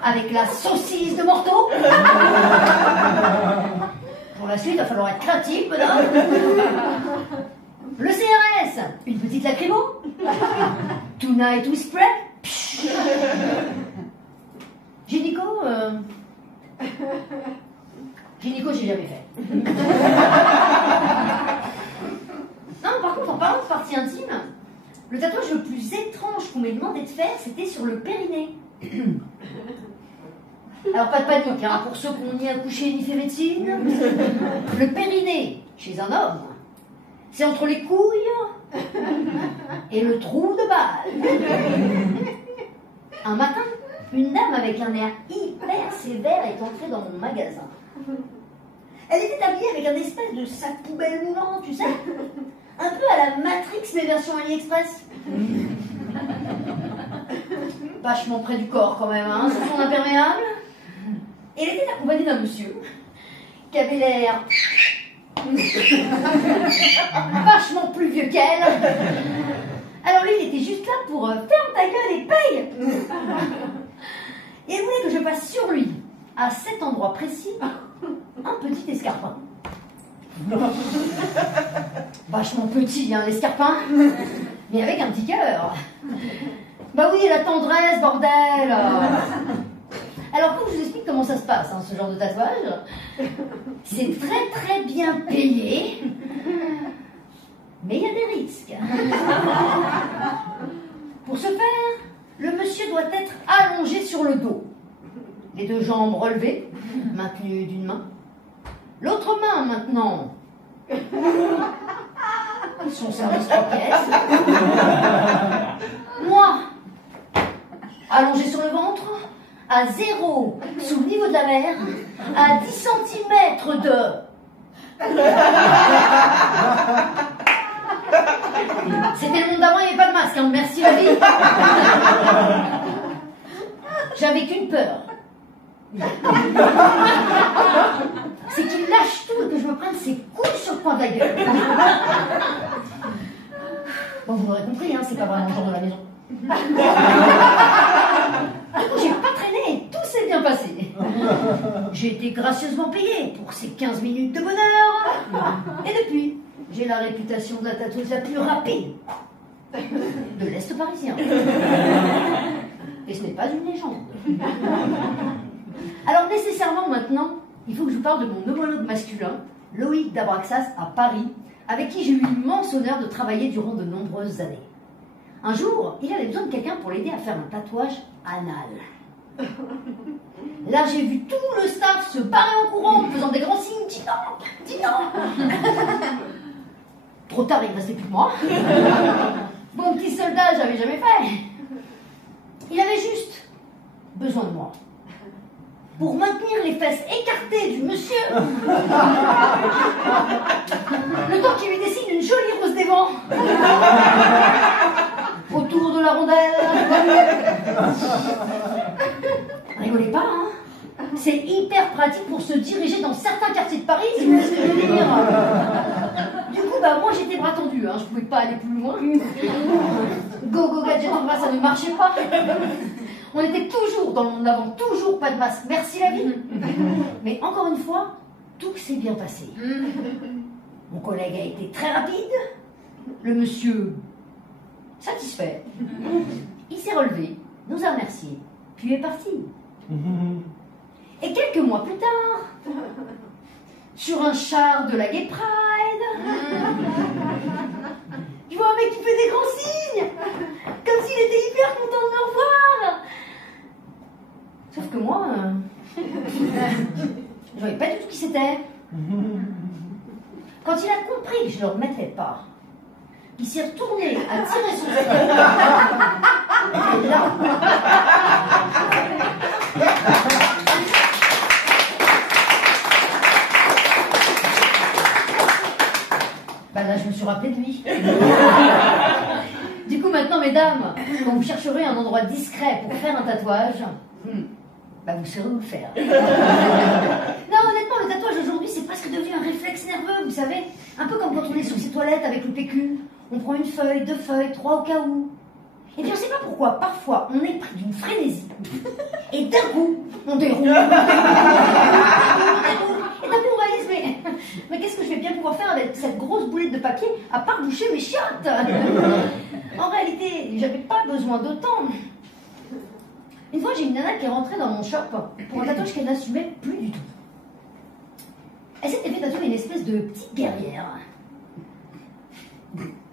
avec la saucisse de Morteau. Pour la suite, il va falloir être créatif, madame. Le CRS, une petite lacrymo. Tonight we spread. Gynéco, Gynéco, j'ai jamais fait. Non, par contre, en parlant de partie intime, le tatouage le plus étrange qu'on m'ait demandé de faire, c'était sur le périnée. Alors, pas de panique, hein, pour ceux qui ont ni accouché ni fait médecine. Le périnée, chez un homme, c'est entre les couilles et le trou de balle. Un matin, une dame avec un air hyper sévère est entrée dans mon magasin. Elle était habillée avec un espèce de sac poubelle moulant, tu sais, un peu à la Matrix, mais version AliExpress. Vachement près du corps quand même, hein, sous son imperméable. Et elle était accompagnée d'un monsieur qui avait l'air vachement plus vieux qu'elle. Alors lui, il était juste là pour ferme ta gueule et paye. Et elle voulait que je passe sur lui, à cet endroit précis, un petit escarpin. Vachement petit, hein, l'escarpin, mais avec un petit cœur. Bah oui, la tendresse, bordel. Alors, quand je vous explique comment ça se passe, hein, ce genre de tatouage, c'est très très bien payé, mais il y a des risques. Pour ce faire, le monsieur doit être allongé sur le dos, les 2 jambes relevées, maintenues d'une main, l'autre main maintenant, son service 3 pièces, moi, allongé sur le ventre, à 0 sous le niveau de la mer, à 10 cm de... C'était le monde d'avant, il n'y avait pas de masque, hein. Merci la vie. J'avais qu'une peur. C'est qu'il lâche tout et que je me prenne ses couilles sur le coin de la gueule. Bon, vous l'aurez compris, hein, c'est pas vraiment le genre de la maison. Du coup, j'ai pas traîné et tout s'est bien passé. J'ai été gracieusement payée pour ces 15 minutes de bonheur. Et depuis, j'ai la réputation de la tatoueuse la plus rapide de l'Est parisien. Et ce n'est pas une légende. Alors nécessairement maintenant, il faut que je vous parle de mon homologue masculin, Loïc d'Abraxas à Paris, avec qui j'ai eu l'immense honneur de travailler durant de nombreuses années. Un jour, il avait besoin de quelqu'un pour l'aider à faire un tatouage anal. Là, j'ai vu tout le staff se barrer en courant en faisant des grands signes. Dis non, dis non. Trop tard, il ne restait plus que moi. Mon petit soldat, j'avais jamais fait. Il avait juste besoin de moi pour maintenir les fesses écartées du monsieur. Le temps qu'il lui dessine une jolie rose des vents autour de la rondelle. Rigolez pas, hein. C'est hyper pratique pour se diriger dans certains quartiers de Paris, si vous voyez ce que je veux dire. Du coup, bah moi j'étais bras tendu, hein. Je pouvais pas aller plus loin. Go go gadget en bas, ça ne marchait pas. On était toujours dans le monde d'avant, toujours pas de masque. Merci la vie. Mais encore une fois, tout s'est bien passé. Mon collègue a été très rapide. Le monsieur, satisfait. Il s'est relevé, nous a remerciés, puis est parti. Et quelques mois plus tard, sur un char de la Gay Pride, je vois un mec qui fait des grands signes, comme s'il était hyper content de me revoir. Sauf que moi, je voyais pas du tout qui c'était. Quand il a compris que je ne le remettrais pas, il s'est retourné à tirer son feu. Et là... Bah là, je me suis rappelé de lui. Du coup, maintenant, mesdames, quand vous chercherez un endroit discret pour faire un tatouage, bah vous saurez où le faire. Non, honnêtement, le tatouage aujourd'hui, c'est presque devenu un réflexe nerveux, vous savez. Un peu comme quand on est sur ses toilettes avec le PQ. On prend une feuille, 2 feuilles, 3 au cas où. Et puis on sait pas pourquoi, parfois, on est pris d'une frénésie. Et d'un coup, on déroule. Et d'un coup, on réalise, mais qu'est-ce que je vais bien pouvoir faire avec cette grosse boulette de papier à part boucher mes chiottes? En réalité, j'avais pas besoin d'autant. Une fois, j'ai une nana qui est rentrée dans mon shop pour un tatouage qu'elle n'assumait plus du tout. Elle s'était fait tatouer une espèce de petite guerrière.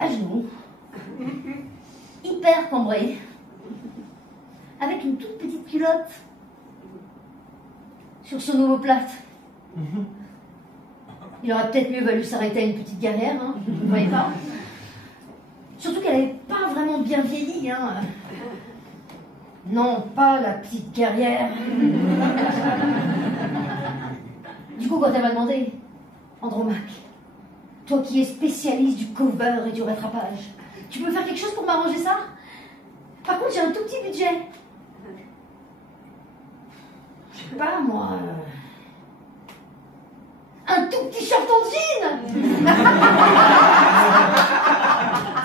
À genoux. Hyper cambrée. Avec une toute petite culotte. Sur son omoplate. Il aurait peut-être mieux valu s'arrêter à une petite guerrière, hein, vous ne voyez pas? Surtout qu'elle n'avait pas vraiment bien vieilli, hein. Non, pas la petite guerrière. Du coup, quand elle m'a demandé, Andromaque, toi qui es spécialiste du cover et du rattrapage, tu peux faire quelque chose pour m'arranger ça? Par contre, j'ai un tout petit budget. Je sais pas, moi... Un tout petit short en jean.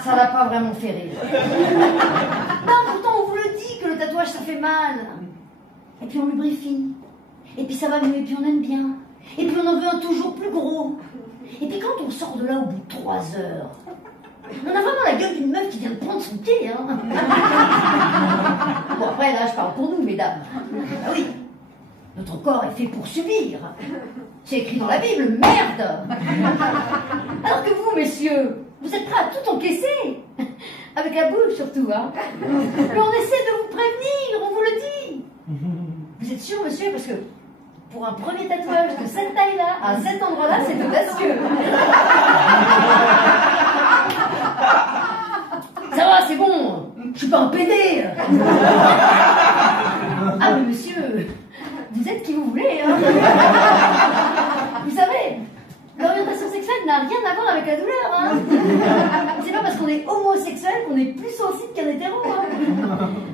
Ça l'a pas vraiment fait rire. Non, pourtant on vous le dit que le tatouage ça fait mal. Et puis on lubrifie. Et puis ça va mieux, et puis on aime bien. Et puis on en veut un toujours plus gros. Et puis quand on sort de là au bout de 3 heures, on a vraiment la gueule d'une meuf qui vient de prendre son thé, hein. Bon après là je parle pour nous, mesdames. Ah oui, notre corps est fait pour subir. C'est écrit dans la Bible, merde. Alors que vous, messieurs, vous êtes prêts à tout encaisser. Avec la bouche surtout, hein. Mais on essaie de vous prévenir, on vous le dit. Vous êtes sûr, monsieur? Parce que pour un premier tatouage de cette taille-là, à cet endroit-là, c'est audacieux. Ça va, c'est bon. Je suis pas un pédé. Ah, mais monsieur, vous êtes qui vous voulez, hein. Vous savez, l'orientation sexuelle n'a rien à voir avec la douleur, hein. C'est pas parce qu'on est homosexuel qu'on est plus sensible qu'un hétéro, hein.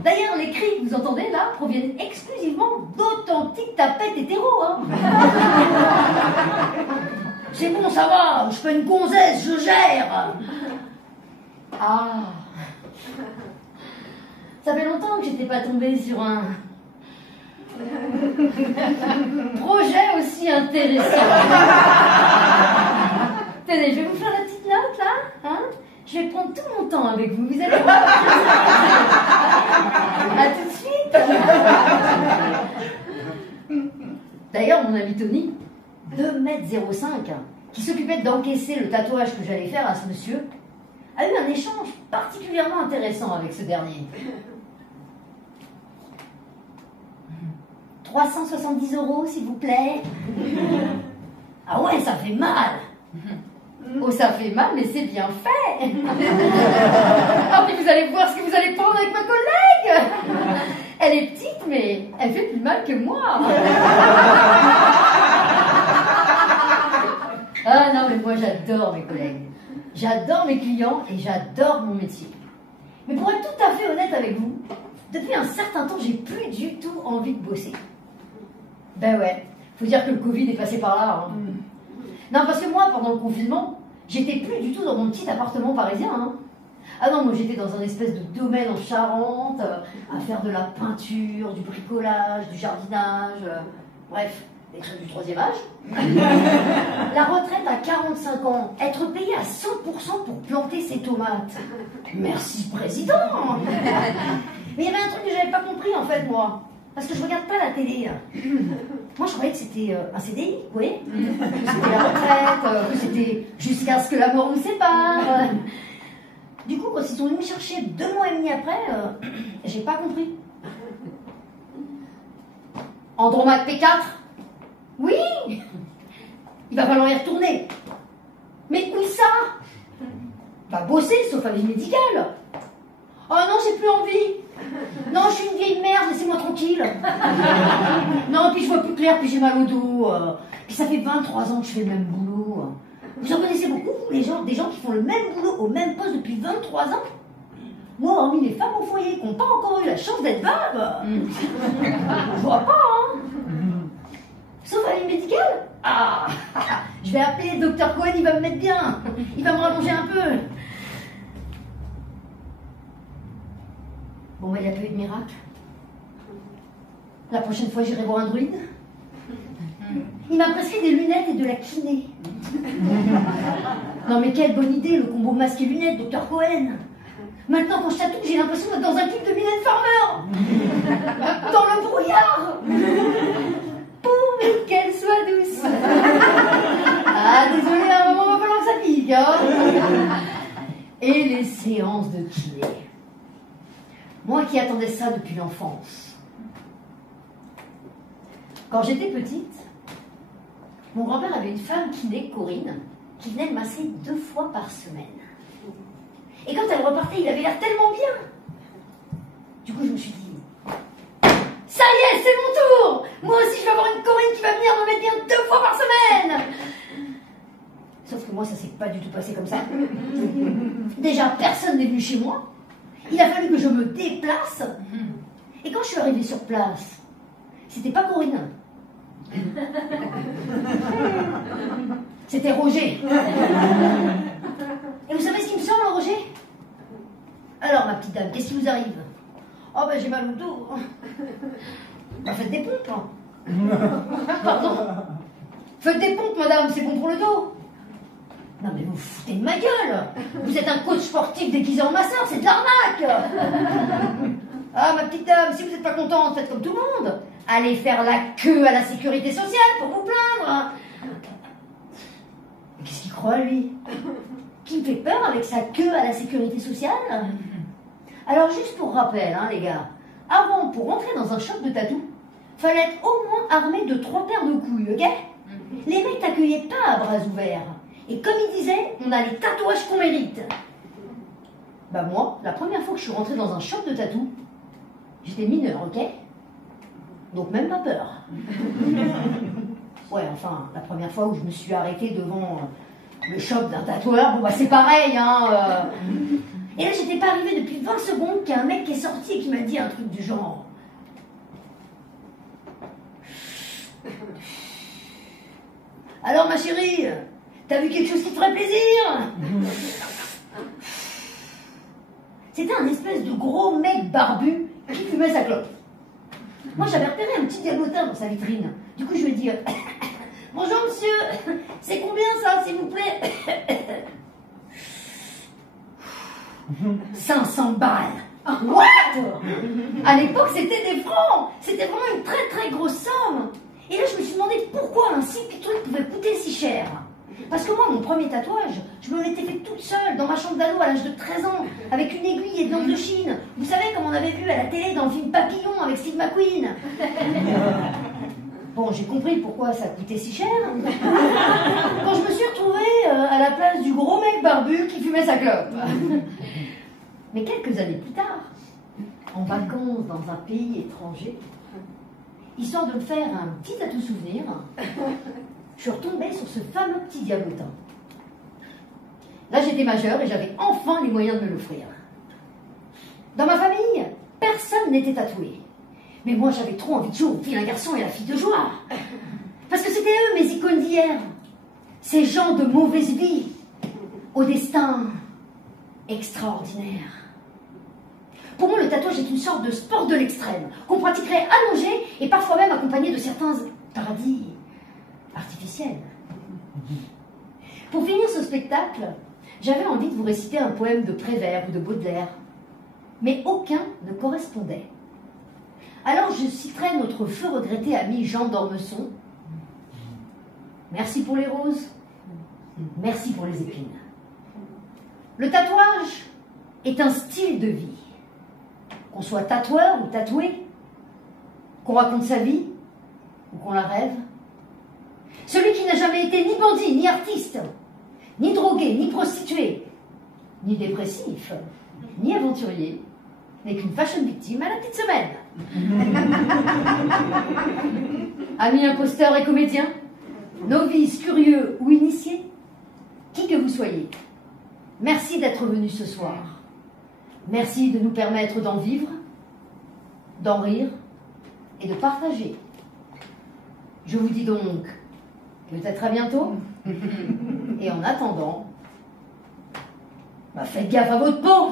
D'ailleurs, les cris que vous entendez là proviennent exclusivement d'authentiques tapettes hétéros, hein. C'est bon, ça va, je fais une gonzesse, je gère. Ah. Ça fait longtemps que j'étais pas tombée sur un projet aussi intéressant. Tenez, je vais vous faire la petite note là, hein. Je vais prendre tout mon temps avec vous, vous allez voir. À tout de suite. D'ailleurs, mon ami Tony, 2,05 m, qui s'occupait d'encaisser le tatouage que j'allais faire à ce monsieur, a eu un échange particulièrement intéressant avec ce dernier. 370 €, s'il vous plaît. Ah ouais, ça fait mal. Oh, ça fait mal, mais c'est bien fait. Ah, puis vous allez voir ce que vous allez prendre avec ma collègue. Elle est petite, mais elle fait plus mal que moi. Ah non, mais moi j'adore mes collègues. J'adore mes clients et j'adore mon métier. Mais pour être tout à fait honnête avec vous, depuis un certain temps, j'ai plus du tout envie de bosser. Ben ouais, faut dire que le Covid est passé par là, hein. Non, parce que moi, pendant le confinement, j'étais plus du tout dans mon petit appartement parisien, hein. Ah non, moi j'étais dans un espèce de domaine en Charente, à faire de la peinture, du bricolage, du jardinage, bref, des trucs du 3e âge. La retraite à 45 ans, être payé à 100% pour planter ses tomates. Merci, président. Mais il y avait un truc que j'avais pas compris en fait, moi. Parce que je regarde pas la télé. Moi, je croyais que c'était un CDI, vous voyez, que c'était la retraite, que c'était jusqu'à ce que la mort nous sépare. Du coup, quand ils sont venus me chercher 2 mois et demi après, j'ai pas compris. Andromaque P4? Oui! Il va falloir y retourner. Mais où ça? Va bosser, sauf avis médical. Oh non, j'ai plus envie. Non, je suis une vieille merde, laissez-moi tranquille. Non, puis je vois plus clair, puis j'ai mal au dos. Puis ça fait 23 ans que je fais le même boulot. Vous en connaissez beaucoup, vous, des gens qui font le même boulot au même poste depuis 23 ans? Moi, hormis les femmes au foyer qui n'ont pas encore eu la chance d'être babes, je vois pas, hein. Sauf avis médical? Ah, je vais appeler le docteur Cohen, il va me mettre bien. Il va me rallonger un peu. Bon, bah, il n'y a pas eu de miracle. La prochaine fois, j'irai voir un druide. Il m'a prescrit des lunettes et de la kiné. Non, mais quelle bonne idée, le combo masque et lunettes, docteur Cohen. Maintenant, quand je tatoue, j'ai l'impression d'être dans un clip de Mylène Farmer. Dans le brouillard. Pourvu qu'elle soit douce. Ah, désolé, à un moment, il va falloir que ça pique, hein. Et les séances de kiné. Moi qui attendais ça depuis l'enfance. Quand j'étais petite, mon grand-père avait une femme kiné, Corinne, qui venait le masser 2 fois par semaine. Et quand elle repartait, il avait l'air tellement bien. Du coup, je me suis dit, ça y est, c'est mon tour. Moi aussi, je vais avoir une Corinne qui va venir me mettre bien 2 fois par semaine. Sauf que moi, ça s'est pas du tout passé comme ça. Déjà, personne n'est venu chez moi. Il a fallu que je me déplace. Et quand je suis arrivée sur place, c'était pas Corinne. C'était Roger. Et vous savez ce qui me semble, Roger? Alors, ma petite dame, qu'est-ce qui vous arrive? Oh, ben j'ai mal au dos. Ben, faites des pompes. Pardon? Faites des pompes, madame, c'est bon pour le dos. Non, mais vous vous foutez de ma gueule. Vous êtes un coach sportif déguisé en masseur, c'est de l'arnaque. Ah, ma petite dame, si vous n'êtes pas contente, faites comme tout le monde. Allez faire la queue à la sécurité sociale pour vous plaindre. Qu'est-ce qu'il croit, lui? Qui me fait peur avec sa queue à la sécurité sociale? Alors, juste pour rappel, hein, les gars, avant, pour rentrer dans un shop de tatou, fallait être au moins armé de 3 paires de couilles, ok? Les mecs t'accueillaient pas à bras ouverts. Et comme il disait, on a les tatouages qu'on mérite. Bah moi, la première fois que je suis rentrée dans un shop de tatou, j'étais mineure, ok? Donc même pas peur. Ouais, enfin, la première fois où je me suis arrêtée devant le shop d'un tatoueur, bon bah c'est pareil, hein. Et là, j'étais pas arrivée depuis 20 secondes qu'il y a un mec qui est sorti et qui m'a dit un truc du genre. Alors ma chérie, t'as vu quelque chose qui te ferait plaisir? C'était un espèce de gros mec barbu qui fumait sa clope. Moi, j'avais repéré un petit diablotin dans sa vitrine. Du coup, je lui ai dit bonjour monsieur, c'est combien ça, s'il vous plaît? 500 balles. What? À l'époque, c'était des francs. C'était vraiment une très très grosse somme. Et là, je me suis demandé pourquoi un si petit truc pouvait coûter si cher. Parce que moi, mon premier tatouage, je me l'étais fait toute seule dans ma chambre d'ado à l'âge de 13 ans, avec une aiguille et de l'encre de Chine. Vous savez, comme on avait vu à la télé dans le film Papillon avec Steve McQueen. Bon, j'ai compris pourquoi ça coûtait si cher. Quand je me suis retrouvée à la place du gros mec barbu qui fumait sa clope. Mais quelques années plus tard, en vacances dans un pays étranger, histoire de me faire un petit tatou souvenir, je suis retombée sur ce fameux petit diablotin. Là, j'étais majeure et j'avais enfin les moyens de me l'offrir. Dans ma famille, personne n'était tatoué. Mais moi, j'avais trop envie de jouer au vilain garçon et la fille de joie. Parce que c'était eux, mes icônes d'hier. Ces gens de mauvaise vie, au destin extraordinaire. Pour moi, le tatouage est une sorte de sport de l'extrême, qu'on pratiquerait allongé et parfois même accompagné de certains paradis artificiels. Pour finir ce spectacle, j'avais envie de vous réciter un poème de Prévert ou de Baudelaire, mais aucun ne correspondait. Alors je citerai notre feu regretté ami Jean d'Ormesson. Merci pour les roses, merci pour les épines. Le tatouage est un style de vie. Qu'on soit tatoueur ou tatoué, qu'on raconte sa vie ou qu'on la rêve. Celui qui n'a jamais été ni bandit, ni artiste, ni drogué, ni prostitué, ni dépressif, ni aventurier, n'est qu'une fashion victime à la petite semaine. Amis imposteurs et comédiens, novices, curieux ou initiés, qui que vous soyez, merci d'être venus ce soir. Merci de nous permettre d'en vivre, d'en rire et de partager. Je vous dis donc peut-être à bientôt. Et en attendant, faites gaffe à votre peau.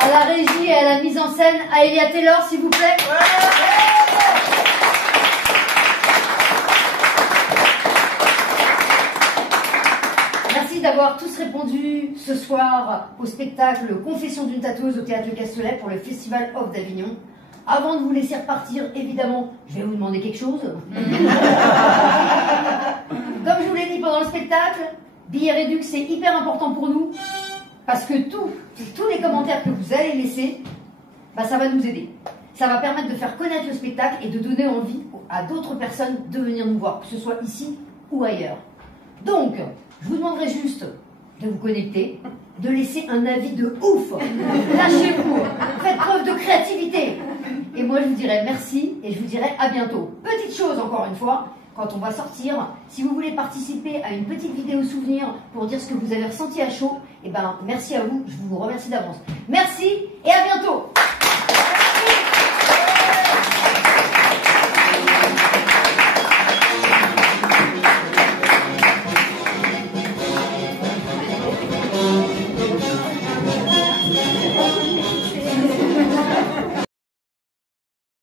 À la régie et à la mise en scène, Aelia Taylor, s'il vous plaît. Merci d'avoir tous répondu ce soir au spectacle Confession d'une tatoueuse au Théâtre Le Castellet pour le Festival Off d'Avignon. Avant de vous laisser repartir, évidemment, je vais vous demander quelque chose. Comme je vous l'ai dit pendant le spectacle, Billet Réduc, c'est hyper important pour nous. Parce que tous les commentaires que vous allez laisser, ça va nous aider. Ça va permettre de faire connaître le spectacle et de donner envie à d'autres personnes de venir nous voir, que ce soit ici ou ailleurs. Donc, je vous demanderai juste de vous connecter, de laisser un avis de ouf. Lâchez-vous, faites preuve de créativité. Et moi, je vous dirai merci et je vous dirai à bientôt. Petite chose, encore une fois, quand on va sortir, si vous voulez participer à une petite vidéo souvenir pour dire ce que vous avez ressenti à chaud, merci à vous, je vous remercie d'avance. Merci et à bientôt.